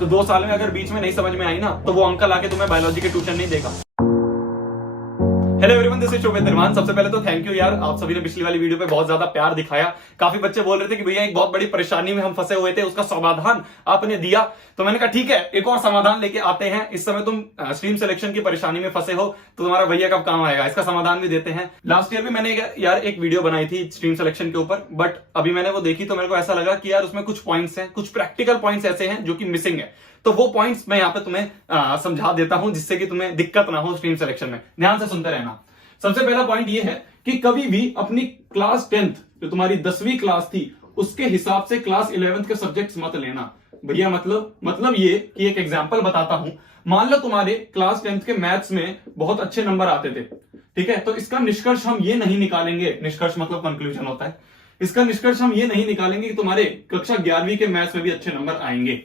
तो 2 साल में अगर बीच में नहीं समझ में आई ना, तो वो अंकल आके तुम्हें बायोलॉजी के ट्यूशन नहीं देगा। हेलो एवरीवन, दिस इज शोभित निर्माण। सबसे पहले तो थैंक यू यार, आप सभी ने पिछली वाली वीडियो पे बहुत ज्यादा प्यार दिखाया। काफी बच्चे बोल रहे थे कि भैया एक बहुत बड़ी परेशानी में हम फंसे हुए थे, उसका समाधान आपने दिया। तो मैंने कहा ठीक है, एक और समाधान लेके आते हैं। इस समय तुम स्ट्रीम सिलेक्शन की परेशानी में फंसे हो तो तुम्हारा भैया कब काम आएगा, इसका समाधान भी देते हैं। लास्ट ईयर भी मैंने यार एक वीडियो बनाई थी स्ट्रीम सिलेक्शन के ऊपर, बट अभी मैंने वो देखी तो मेरे को ऐसा लगा कि यार उसमें कुछ पॉइंट्स हैं, कुछ प्रैक्टिकल पॉइंट्स ऐसे हैं जो कि मिसिंग है। तो वो पॉइंट्स मैं यहाँ पे तुम्हें समझा देता हूं, जिससे कि तुम्हें दिक्कत ना हो स्ट्रीम सिलेक्शन में। ध्यान से सुनते रहना। सबसे पहला पॉइंट ये है कि कभी भी अपनी क्लास 10th जो तुम्हारी 10वीं क्लास थी उसके हिसाब से क्लास 11th के सब्जेक्ट्स मत लेना। भैया मतलब ये कि एक एग्जांपल बताता हूं। मान लो तुम्हारे क्लास 10th के मैथ्स में बहुत अच्छे नंबर आते थे, ठीक है, तो इसका निष्कर्ष हम ये नहीं निकालेंगे, निष्कर्ष मतलब कंक्लूजन होता है, इसका निष्कर्ष हम ये नहीं निकालेंगे कि तुम्हारे कक्षा 11वीं के मैथ्स में भी अच्छे नंबर आएंगे।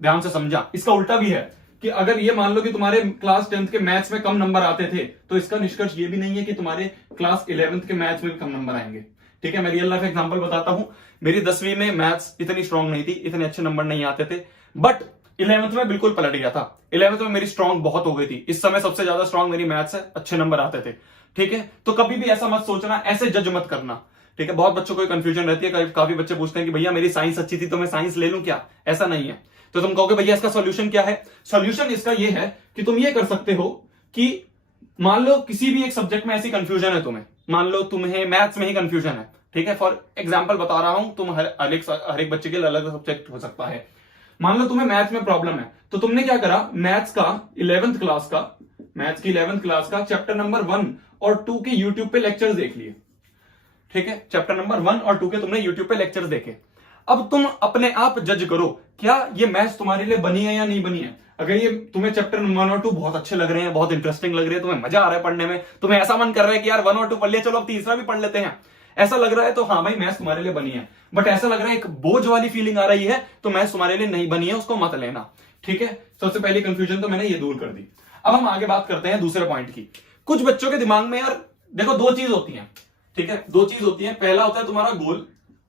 ध्यान से समझा। इसका उल्टा भी है कि अगर ये मान लो कि तुम्हारे क्लास 10th के मैथ्स में कम नंबर आते थे, तो इसका निष्कर्ष ये भी नहीं है कि तुम्हारे क्लास 11th के मैथ्स में भी कम नंबर आएंगे। ठीक है, मैं रियल लाइफ एग्जांपल बताता हूं। मेरी 10वीं में मैथ्स इतनी स्ट्रांग नहीं थी, इतने अच्छे नंबर नहीं आते थे, बट 11th में बिल्कुल पलट गया था। 11th में मेरी स्ट्रांग बहुत हो गई थी। इस समय सबसे ज्यादा स्ट्रांग मेरी मैथ्स है, अच्छे नंबर आते थे। ठीक है, तो कभी भी ऐसा मत सोचना, ऐसे जज मत करना। ठीक है, बहुत बच्चों को कंफ्यूजन रहती है। काफी बच्चे पूछते हैं कि भैया मेरी साइंस अच्छी थी तो मैं साइंस ले लूं क्या? ऐसा नहीं है। तो तुम कहोगे भैया इसका सॉल्यूशन क्या है? सॉल्यूशन इसका ये है कि तुम ये कर सकते हो कि मान लो किसी भी एक सब्जेक्ट में ऐसी कंफ्यूजन है तुम्हें, मान लो तुम्हें मैथ्स में ही कंफ्यूजन है, ठीक है, फॉर एग्जांपल बता रहा हूं, तुम हर एक बच्चे के लिए अलग सब्जेक्ट हो सकता है। मान लो तुम्हें मैथ्स में प्रॉब्लम है, तो तुमने क्या करा, मैथ्स की 11th क्लास का चैप्टर नंबर 1 और 2 के यूट्यूब पे लेक्चर्स देख लिए। ठीक है, चैप्टर नंबर 1 और 2 के तुमने यूट्यूब पे लेक्चर्स देखे। अब तुम अपने आप जज करो, क्या ये मैथ्स तुम्हारे लिए बनी है या नहीं बनी है। अगर ये तुम्हें चैप्टर 1 और 2 बहुत अच्छे लग रहे हैं, बहुत इंटरेस्टिंग लग रहे हैं, तुम्हें मजा आ रहा है पढ़ने में, तुम्हें ऐसा मन कर रहा है कि यार 1 और 2 पढ़ लिया, चलो अब तीसरा भी पढ़ लेते हैं, ऐसा लग रहा है, तो हाँ भाई मैथ्स तुम्हारे लिए बनी है। बट ऐसा लग रहा है, एक बोझ वाली फीलिंग आ रही है, तो मैथ्स तुम्हारे लिए नहीं बनी है, उसको मत लेना। ठीक है, सबसे पहली कंफ्यूजन तो मैंने ये दूर कर दी। अब हम आगे बात करते हैं दूसरे पॉइंट की। कुछ बच्चों के दिमाग में यार देखो 2 चीज होती है। ठीक है, 2 चीज होती है। पहला होता है तुम्हारा गोल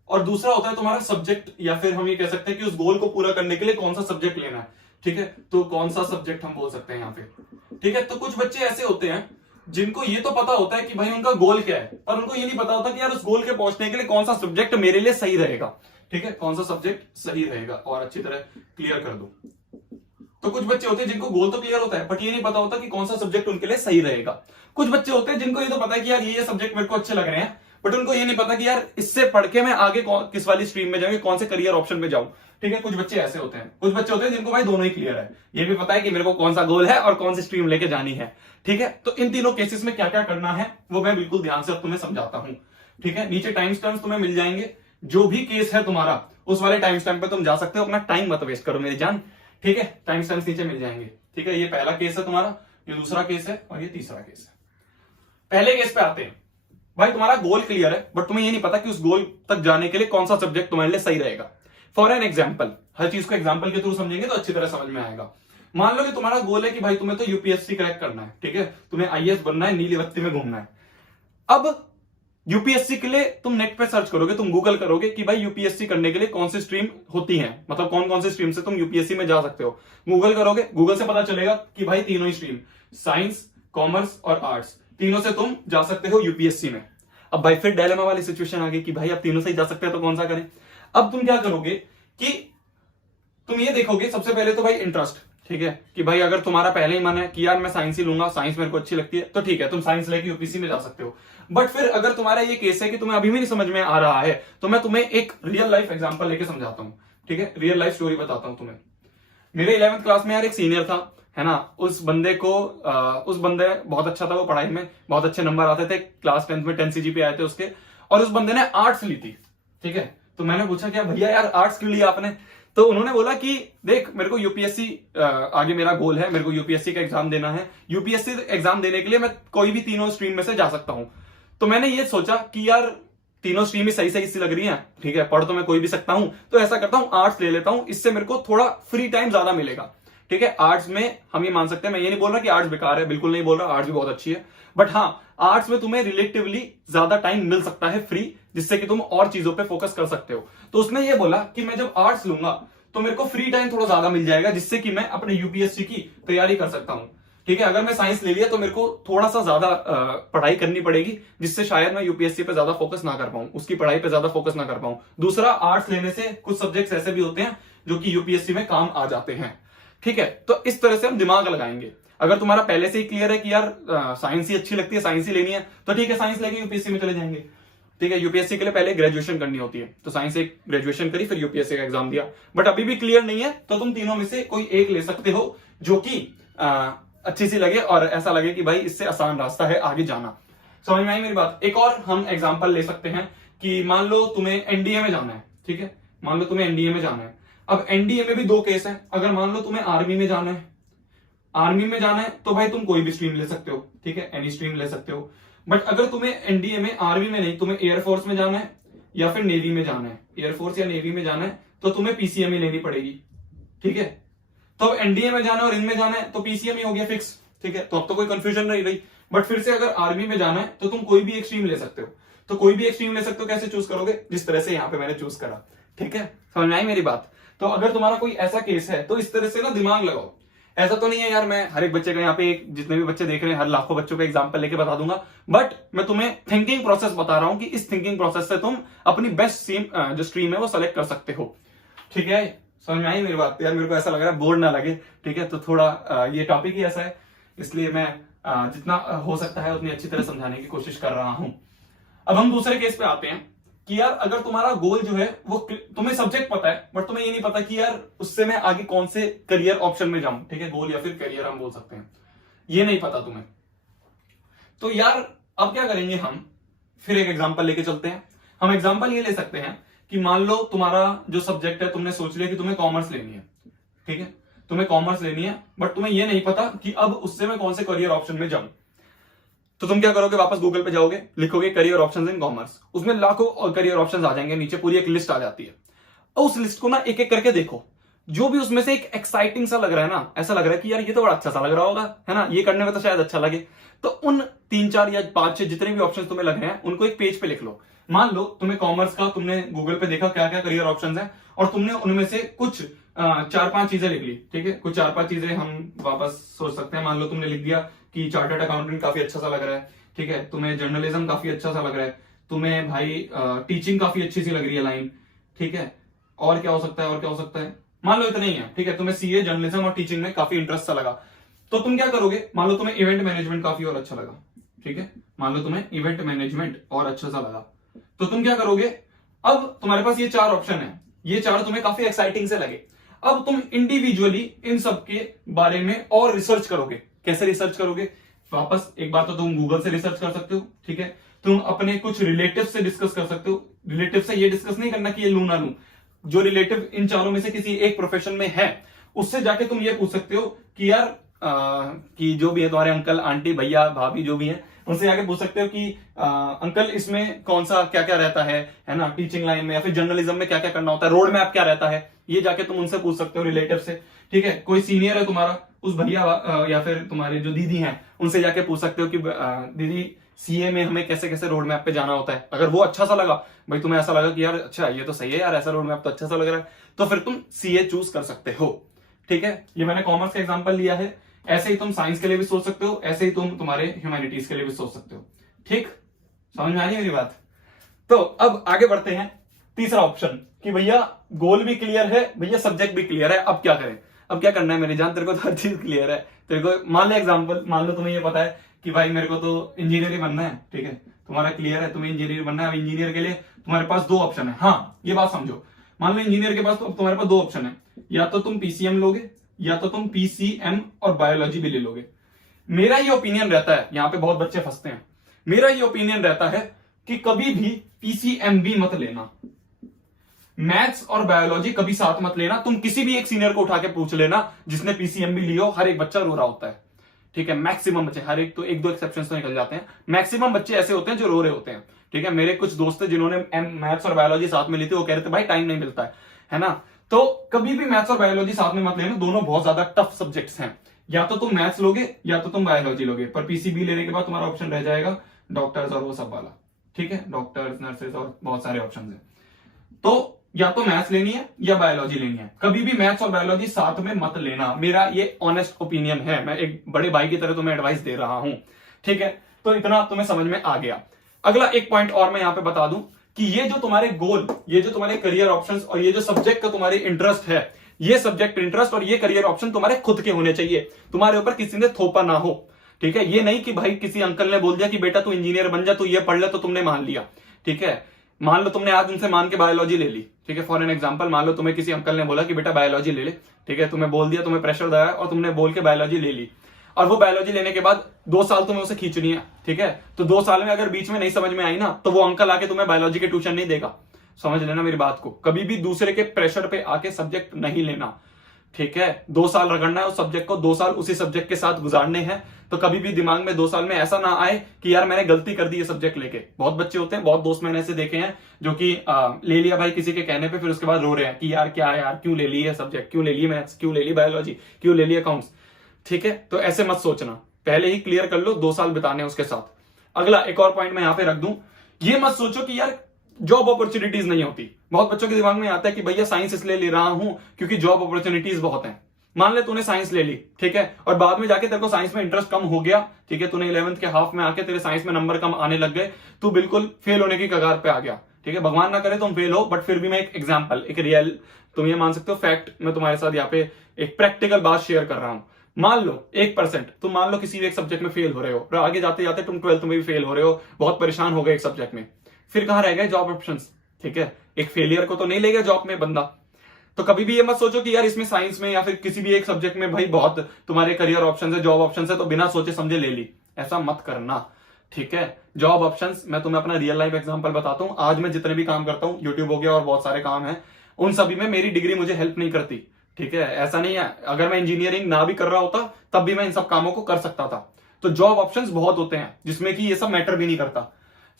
और दूसरा होता है तुम्हारा सब्जेक्ट, या फिर हम ये कह सकते हैं कि उस गोल को पूरा करने के लिए कौन सा सब्जेक्ट लेना है। ठीक है, तो कौन सा सब्जेक्ट हम बोल सकते हैं यहाँ पे। ठीक है, तो कुछ बच्चे ऐसे होते हैं जिनको ये तो पता होता है कि भाई उनका गोल क्या है, पर उनको ये नहीं पता होता कि यार उस गोल के पहुंचने के लिए कौन सा सब्जेक्ट मेरे लिए सही रहेगा। ठीक है, कौन सा सब्जेक्ट सही रहेगा और अच्छी तरह क्लियर कर दो। तो कुछ बच्चे होते हैं जिनको गोल तो क्लियर होता है, बट ये नहीं पता होता कि कौन सा सब्जेक्ट उनके लिए सही रहेगा। कुछ बच्चे होते हैं जिनको ये तो पता है कि यार ये सब्जेक्ट मेरे को अच्छे लग रहे हैं, बट उनको ये नहीं पता कि यार इससे पढ़ के मैं आगे किस वाली स्ट्रीम में जाऊंगी, कौन से करियर ऑप्शन में जाऊं। ठीक है, कुछ बच्चे ऐसे होते हैं। कुछ बच्चे होते हैं जिनको भाई दोनों ही क्लियर है, ये भी पता है कि मेरे को कौन सा गोल है और कौन सी स्ट्रीम लेके जानी है। ठीक है, तो इन तीनों केसेस में क्या क्या करना है वो मैं बिल्कुल ध्यान से तुम्हें समझाता हूं। ठीक है, नीचे टाइम स्टैम्प्स तुम्हें मिल जाएंगे, जो भी केस है तुम्हारा उस वाले टाइम स्टैम्प पे तुम जा सकते हो। अपना टाइम मत वेस्ट करो मेरी जान। ठीक है, टाइम स्टैम्प्स नीचे मिल जाएंगे। ठीक है, ये पहला केस है तुम्हारा, ये दूसरा केस है और ये तीसरा केस है। पहले केस पे आते हैं। भाई तुम्हारा गोल क्लियर है, बट तुम्हें ये नहीं पता कि उस गोल तक जाने के लिए कौन सा सब्जेक्ट तुम्हारे लिए सही रहेगा। फॉर एन एग्जाम्पल, हर चीज को एग्जाम्पल के थ्रू समझेंगे तो अच्छी तरह समझ में आएगा। मान लो कि तुम्हारा गोल है कि भाई तुम्हें तो यूपीएससी क्रैक करना है, ठीक है, तुम्हें आईएएस बनना है, नीली बत्ती में घूमना है। अब यूपीएससी के लिए तुम नेट पे सर्च करोगे, तुम गूगल करोगे कि भाई यूपीएससी करने के लिए कौन सी स्ट्रीम होती है, मतलब कौन कौन सी स्ट्रीम से तुम यूपीएससी में जा सकते हो। गूगल करोगे, गूगल से पता चलेगा कि भाई तीनों ही स्ट्रीम, साइंस, कॉमर्स और आर्ट्स, तीनों से तुम जा सकते हो यूपीएससी में। अब भाई फिर डायलेमा वाली सिचुएशन आ गई कि भाई अब तीनों से ही जा सकते हैं तो कौन सा करें। अब तुम क्या करोगे कि तुम ये देखोगे सबसे पहले तो भाई इंटरेस्ट। ठीक है, कि भाई अगर तुम्हारा पहले ही मन है कि यार मैं साइंस ही लूंगा, साइंस मेरे को अच्छी लगती है, तो ठीक है, तुम साइंस लेके यूपीएससी में जा सकते हो। बट फिर अगर तुम्हारा ये केस है कि तुम्हें अभी भी नहीं समझ में आ रहा है, तो मैं तुम्हें एक रियल लाइफ एग्जांपल लेके समझाता हूं। ठीक है, रियल लाइफ स्टोरी बताता हूं तुम्हें। मेरे 11th क्लास में यार एक सीनियर था, है ना, उस बंदे बहुत अच्छा था, वो पढ़ाई में बहुत अच्छे नंबर आते थे, क्लास 10th में 10 CGPA आए थे उसके, और उस बंदे ने आर्ट्स ली थी। ठीक है, तो मैंने पूछा क्या भैया यार आर्ट्स क्यों लिया आपने? तो उन्होंने बोला कि देख मेरे को यूपीएससी आगे मेरा गोल है, मेरे को यूपीएससी का एग्जाम देना है, यूपीएससी एग्जाम देने के लिए मैं कोई भी तीनों स्ट्रीम में से जा सकता हूं। तो मैंने ये सोचा कि यार तीनों स्ट्रीम ही सही सही लग रही है, ठीक है, पढ़ तो मैं कोई भी सकता हूं, तो ऐसा करता हूं आर्ट्स ले लेता हूं, इससे मेरे को थोड़ा फ्री टाइम ज्यादा मिलेगा। ठीक है, आर्ट्स में हम ये मान सकते हैं, मैं ये नहीं बोल रहा कि आर्ट्स बेकार है, बिल्कुल नहीं बोल रहा, आर्ट्स भी बहुत अच्छी है, बट हाँ आर्ट्स में तुम्हें रिलेटिवली ज्यादा टाइम मिल सकता है फ्री, जिससे कि तुम और चीजों पे फोकस कर सकते हो। तो उसने ये बोला कि मैं जब आर्ट्स लूंगा तो मेरे को फ्री टाइम थोड़ा ज्यादा मिल जाएगा, जिससे कि मैं अपने यूपीएससी की तैयारी कर सकता हूं। ठीक है, अगर मैं साइंस ले लिया तो मेरे को थोड़ा सा ज्यादा पढ़ाई करनी पड़ेगी, जिससे शायद मैं यूपीएससी पे ज्यादा फोकस ना कर पाऊं, उसकी पढ़ाई पे ज्यादा फोकस ना कर पाऊं। दूसरा, आर्ट्स लेने से कुछ सब्जेक्ट्स ऐसे भी होते हैं जो कि यूपीएससी में काम आ जाते हैं। ठीक है, तो इस तरह से हम दिमाग लगाएंगे। अगर तुम्हारा पहले से ही क्लियर है कि यार साइंस ही अच्छी लगती है, साइंस ही लेनी है, तो ठीक है, साइंस लेके यूपीएससी में चले जाएंगे। ठीक है, यूपीएससी के लिए पहले ग्रेजुएशन करनी होती है, तो साइंस से ग्रेजुएशन करी, फिर यूपीएससी का एग्जाम दिया। बट अभी भी क्लियर नहीं है, तो तुम तीनों में से कोई एक ले सकते हो जो कि अच्छी सी लगे और ऐसा लगे कि भाई इससे आसान रास्ता है आगे जाना। समझ में आई मेरी बात? एक और हम एग्जाम्पल ले सकते हैं कि मान लो तुम्हें एनडीए में जाना है। ठीक है, मान लो तुम्हें एनडीए में जाना है। अब एनडीए में भी दो केस है। अगर मान लो तुम्हें आर्मी में जाना है, तो भाई तुम कोई भी स्ट्रीम ले सकते हो। ठीक है, एनी स्ट्रीम ले सकते हो। बट अगर तुम्हें एनडीए में आर्मी में नहीं, तुम्हें एयरफोर्स में जाना है या फिर नेवी में जाना है, एयरफोर्स या नेवी में जाना है, तो तुम्हें पीसीएम ही लेनी पड़ेगी। ठीक है, तो एनडीए में जाना है और इनमें जाना है तो पीसीएम ही हो गया फिक्स। ठीक है, तो अब तो कोई कंफ्यूजन नहीं रही। बट फिर से अगर आर्मी में जाना है तो तुम कोई भी एक स्ट्रीम ले सकते हो। तो कोई भी एक स्ट्रीम ले सकते हो, कैसे चूज करोगे? जिस तरह से यहाँ पे मैंने चूज करा। ठीक है, समझ में आई मेरी बात? तो अगर तुम्हारा कोई ऐसा केस है तो इस तरह से ना दिमाग लगाओ। ऐसा तो नहीं है यार मैं हर एक बच्चे का, यहाँ पे जितने भी बच्चे देख रहे हैं, हर लाखों बच्चों का एग्जांपल लेके बता दूंगा। बट मैं तुम्हें थिंकिंग प्रोसेस बता रहा हूं कि इस थिंकिंग प्रोसेस से तुम अपनी बेस्ट जो स्ट्रीम है वो सेलेक्ट कर सकते हो। ठीक है, समझ में आई मेरी बात? यार मेरे को ऐसा लग रहा है बोर्ड ना लगे। ठीक है, तो थोड़ा ये टॉपिक ही ऐसा है, इसलिए मैं जितना हो सकता है उतनी अच्छी तरह समझाने की कोशिश कर रहा हूं। अब हम दूसरे केस पे आते हैं कि यार अगर तुम्हारा गोल जो है वो, तुम्हें सब्जेक्ट पता है बट तुम्हें ये नहीं पता कि यार उससे मैं आगे कौन से करियर ऑप्शन में जाऊं। ठीक है, गोल या फिर करियर हम बोल सकते हैं, ये नहीं पता तुम्हें। तो यार अब क्या करेंगे हम? फिर एक एग्जांपल लेके चलते हैं। हम एग्जांपल ये ले सकते हैं कि मान लो तुम्हारा जो सब्जेक्ट है, तुमने सोच लिया कि तुम्हें कॉमर्स लेनी है। ठीक है, तुम्हें कॉमर्स लेनी है बट तुम्हें यह नहीं पता कि अब उससे मैं कौन से करियर ऑप्शन में जाऊं। तो तुम क्या करोगे? वापस गूगल पे जाओगे, लिखोगे करियर ऑप्शंस इन कॉमर्स, उसमें लाखों करियर ऑप्शंस आ जाएंगे, नीचे पूरी एक लिस्ट आ जाती है। और उस लिस्ट को ना एक एक करके देखो, जो भी उसमें से एक एक्साइटिंग सा लग रहा है ना, ऐसा लग रहा है कि यार ये तो बड़ा अच्छा सा लग रहा होगा, है ना, ये करने में तो शायद अच्छा लगे, तो उन 3-4 या 5-6 जितने भी ऑप्शन तुम्हें लग रहे हैं उनको एक पेज पे लिख लो। मान लो तुम्हें कॉमर्स का, तुमने गूगल पे देखा क्या क्या करियर ऑप्शन है और तुमने उनमें से कुछ 4-5 चीजें लिख ली। ठीक है, कुछ 4-5 चीजें हम वापस सोच सकते हैं। मान लो तुमने लिख दिया कि चार्टर्ड अकाउंटेंट काफी अच्छा सा लग रहा है। ठीक है, तुम्हें जर्नलिज्म काफी अच्छा सा लग रहा है, तुम्हें भाई टीचिंग काफी अच्छी सी लग रही है लाइन। ठीक है, और क्या हो सकता है? और क्या हो सकता है? मान लो इतना ही है। ठीक है, तुम्हें सीए, जर्नलिज्म और टीचिंग में काफी इंटरेस्ट सा लगा, तो तुम क्या करोगे? मान लो तुम्हें इवेंट मैनेजमेंट काफी और अच्छा लगा। ठीक है, मान लो तुम्हें इवेंट मैनेजमेंट और अच्छा सा लगा, तो तुम क्या करोगे? अब तुम्हारे पास ये 4 ऑप्शन है, ये 4 तुम्हें काफी एक्साइटिंग से लगे। अब तुम इंडिविजुअली इन सब के बारे में और रिसर्च करोगे। कैसे रिसर्च करोगे? वापस एक बार तो तुम गूगल से रिसर्च कर सकते हो। ठीक है, तुम अपने कुछ रिलेटिव से डिस्कस कर सकते हो। रिलेटिव से ये डिस्कस नहीं करना कि ये लू ना लू, जो रिलेटिव इन चारों में से किसी एक प्रोफेशन में है उससे जाके तुम ये पूछ सकते हो कि यार कि जो भी है तुम्हारे अंकल आंटी भैया भाभी जो भी है, उनसे जाके पूछ सकते हो कि अंकल इसमें कौन सा क्या क्या रहता है ना, टीचिंग लाइन में या फिर जर्नलिज्म में क्या क्या करना होता है, रोड मैप क्या रहता है, ये जाके तुम उनसे पूछ सकते हो रिलेटिव से। ठीक है, कोई सीनियर है तुम्हारा, उस भैया या फिर तुम्हारी जो दीदी हैं उनसे जाके पूछ सकते हो कि दीदी सीए में हमें कैसे कैसे रोड मैप पे जाना होता है। अगर वो अच्छा सा लगा, भाई तुम्हें ऐसा लगा कि यार अच्छा ये तो सही है यार, ऐसा रोड मैप तो अच्छा सा लग रहा है, तो फिर तुम सीए चूज कर सकते हो। ठीक है, ये मैंने कॉमर्स का एग्जांपल लिया है। ऐसे ही तुम साइंस के लिए भी सोच सकते हो, ऐसे ही तुम तुम्हारे ह्यूमैनिटीज के लिए भी सोच सकते हो। ठीक, समझ में आ रही है मेरी बात? तो अब आगे बढ़ते हैं। तीसरा ऑप्शन कि भैया गोल भी क्लियर है, भैया सब्जेक्ट भी क्लियर है, अब क्या करें? अब क्या करना है मेरी जान? तेरे को तो हर चीज क्लियर है। तेरे को मान लो एग्जांपल, मान लो तुम्हें ये पता है कि भाई मेरे को तो इंजीनियर ही बनना है। ठीक है, तुम्हारा क्लियर है, तुम्हें इंजीनियर बनना है। अब इंजीनियर के लिए तुम्हारे पास 2 ऑप्शन है। हाँ, ये बात समझो, मान लो इंजीनियर के पास तो तुम्हारे पास 2 ऑप्शन है, या तो तुम पीसीएम लोगे या तो तुम पीसीएम और बायोलॉजी भी ले लोगे। मेरा ये ओपिनियन रहता है, यहां पे बहुत बच्चे फंसते हैं, मेरा ये ओपिनियन रहता है कि कभी भी पीसीएम भी मत लेना, मैथ्स और बायोलॉजी कभी साथ मत लेना। तुम किसी भी एक सीनियर को उठा के पूछ लेना जिसने पीसीएम भी लियो, हर एक बच्चा रो रहा होता है। ठीक है, मैक्सिमम बच्चे, हर एक तो 1-2 एक्सेप्शंस तो निकल जाते हैं, मैक्सिमम बच्चे ऐसे होते हैं जो रो रहे होते हैं। ठीक है, मेरे कुछ दोस्त थे जिन्होंने मैथ्स और बायोलॉजी साथ में ली थी, वो कह रहे थे भाई टाइम नहीं मिलता है ना। तो कभी भी मैथ्स और बायोलॉजी साथ में मत लेना, दोनों बहुत ज्यादा टफ सब्जेक्ट्स हैं। या तो तुम मैथ्स लोगे या तो तुम बायोलॉजी लोगे, पर पीसीबी लेने के बाद तुम्हारा ऑप्शन रह जाएगा डॉक्टर्स और वो सब वाला। ठीक है, डॉक्टर्स, नर्सेस और बहुत सारे ऑप्शन है। तो या तो मैथ्स लेनी है या बायोलॉजी लेनी है। कभी भी मैथ्स और बायोलॉजी साथ में मत लेना, मेरा ये ऑनेस्ट ओपिनियन है, मैं एक बड़े भाई की तरह तुम्हें एडवाइस दे रहा हूं, ठीक है। तो इतना तुम्हें समझ में आ गया। अगला एक पॉइंट और मैं यहां पे बता दूं कि ये जो तुम्हारे गोल, ये जो तुम्हारे करियर ऑप्शंस और ये जो सब्जेक्ट का तुम्हारे इंटरेस्ट है, ये सब्जेक्ट इंटरेस्ट और ये करियर ऑप्शन तुम्हारे खुद के होने चाहिए, तुम्हारे ऊपर किसी ने थोपा ना हो, ठीक है। ये नहीं कि भाई किसी अंकल ने बोल दिया कि बेटा तू इंजीनियर बन जा, तू ये पढ़ ले, तो तुमने मान लिया, ठीक है। मान लो तुमने आज उनसे मान के बायोलॉजी ले ली, ठीक है। फॉर एन एग्जांपल, मान लो तुम्हें किसी अंकल ने बोला कि बेटा बायोलॉजी ले ले, ठीक है। तुम्हें बोल दिया, तुम्हें प्रेशर दिया और तुमने बोल के बायोलॉजी ले ली, और वो बायोलॉजी लेने के बाद 2 साल तुम्हें उसे खींचनी है, ठीक है। तो 2 साल में अगर बीच में नहीं समझ में आई ना, तो वो अंकल आके तुम्हें बायोलॉजी के ट्यूशन नहीं देगा। समझ लेना मेरी बात को, कभी भी दूसरे के प्रेशर पे आके सब्जेक्ट नहीं लेना, ठीक है। 2 साल रगड़ना है उस सब्जेक्ट को, 2 साल उसी सब्जेक्ट के साथ गुजारने हैं। तो कभी भी दिमाग में 2 साल में ऐसा ना आए कि यार मैंने गलती कर दी ये सब्जेक्ट लेके। बहुत बच्चे होते हैं, बहुत दोस्त मैंने ऐसे देखे हैं जो कि ले लिया भाई किसी के कहने पे, फिर उसके बाद रो रहे हैं कि यार क्या यार, क्यों ले ली ये सब्जेक्ट, क्यों ले ली मैथ्स, क्यों ले ली बायोलॉजी, क्यों ले ली अकाउंट्स, ठीक है। तो ऐसे मत सोचना, पहले ही क्लियर कर लो, 2 साल बिताने उसके साथ। अगला एक और पॉइंट मैं यहां पे रख दूं, ये मत सोचो कि यार जॉब अपॉर्चुनिटीज नहीं होती। बहुत बच्चों के दिमाग में आता है कि भैया साइंस इसलिए ले रहा हूं क्योंकि जॉब अपॉर्चुनिटीज बहुत हैं। मान ले तूने साइंस ले ली, ठीक है, और बाद में जाके तेरे को साइंस में इंटरेस्ट कम हो गया, ठीक है। तूने 11th के हाफ में आके तेरे साइंस में नंबर कम आने लग गए, तू बिल्कुल फेल होने की कगार पे आ गया, ठीक है। भगवान ना करे तुम फेल हो, बट फिर भी मैं एक एग्जाम्पल, एक रियल, तुम ये मान सकते हो फैक्ट, मैं तुम्हारे साथ यहाँ पे एक प्रैक्टिकल बात शेयर कर रहा हूं। मान लो 1%, तुम मान लो किसी भी एक सब्जेक्ट में फेल हो रहे हो, और आगे जाते जाते तुम 12th में भी फेल हो रहे हो, बहुत परेशान हो गए एक सब्जेक्ट में, फिर कहां रह गए जॉब ऑप्शंस, ठीक है। एक फेलियर को तो नहीं लेगा जॉब में बंदा। तो कभी भी ये मत सोचो कि यार इसमें साइंस में या फिर किसी भी एक सब्जेक्ट में भाई बहुत तुम्हारे करियर ऑप्शन है, जॉब ऑप्शन है, तो बिना सोचे समझे ले ली, ऐसा मत करना, ठीक है। जॉब ऑप्शंस, मैं तुम्हें अपना रियल लाइफ एग्जांपल बताता हूं। आज मैं जितने भी काम करता हूं, यूट्यूब हो गया और बहुत सारे काम हैं, उन सभी में मेरी डिग्री मुझे हेल्प नहीं करती, ठीक है। ऐसा नहीं है, अगर मैं इंजीनियरिंग ना भी कर रहा होता तब भी मैं इन सब कामों को कर सकता था। तो जॉब ऑप्शंस बहुत होते हैं जिसमें कि ये सब मैटर भी नहीं करता।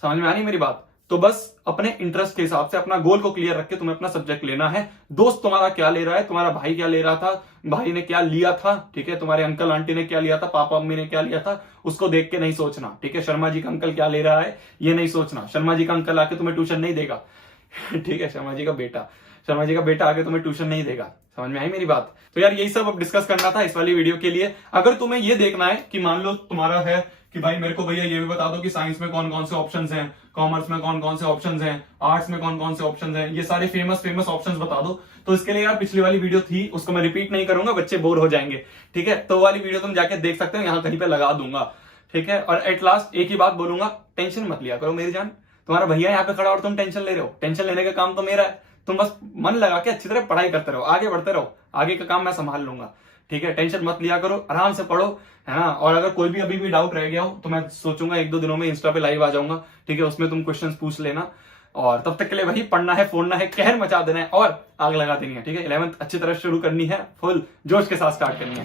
समझ में आ रही मेरी बात? तो बस अपने इंटरेस्ट के हिसाब से अपना गोल को क्लियर रख के तुम्हें अपना सब्जेक्ट लेना है। दोस्त तुम्हारा क्या ले रहा है, तुम्हारा भाई क्या ले रहा था, भाई ने क्या लिया था, ठीक है, तुम्हारे अंकल आंटी ने क्या लिया था, पापा मम्मी ने क्या लिया था, उसको देख के नहीं सोचना, ठीक है। शर्मा जी का अंकल क्या ले रहा है ये नहीं सोचना। शर्मा जी का अंकल आके तुम्हें ट्यूशन नहीं देगा, ठीक है। शर्मा जी का बेटा आके तुम्हें ट्यूशन नहीं देगा। समझ में आई मेरी बात? तो यार यही सब अब डिस्कस करना था इस वाली वीडियो के लिए। अगर तुम्हें ये देखना है कि मान लो तुम्हारा है कि भाई मेरे को भैया ये भी बता दो कि साइंस में कौन कौन से ऑप्शंस हैं, कॉमर्स में कौन कौन से ऑप्शंस हैं, आर्ट्स में कौन कौन से ऑप्शंस हैं, ये सारे फेमस ऑप्शंस बता दो। तो इसके लिए यार पिछली वाली वीडियो थी, उसको मैं रिपीट नहीं करूंगा, बच्चे बोर हो जाएंगे, ठीक है। तो वाली वीडियो तुम जाके देख सकते हो, यहाँ कहीं पे लगा दूंगा, ठीक है। और एट लास्ट एक ही बात बोलूंगा, टेंशन मत लिया करो मेरी जान। तुम्हारा भैया यहाँ पे खड़ा और तुम टेंशन ले रहे हो, टेंशन लेने का काम तो मेरा है। तुम बस मन लगा के अच्छी तरह पढ़ाई करते रहो, आगे बढ़ते रहो, आगे का काम मैं संभाल लूंगा, ठीक है। टेंशन मत लिया करो, आराम से पढ़ो, है ना। और अगर कोई भी अभी भी डाउट रह गया हो तो मैं सोचूंगा 1-2 दिनों में इंस्टा पे लाइव आ जाऊंगा, ठीक है। उसमें तुम क्वेश्चंस पूछ लेना, और तब तक के लिए वही पढ़ना है, फोड़ना है, कहर मचा देना है और आग लगा देनी है, ठीक है। 11th अच्छी तरह शुरू करनी है, फुल जोश के साथ स्टार्ट करनी है।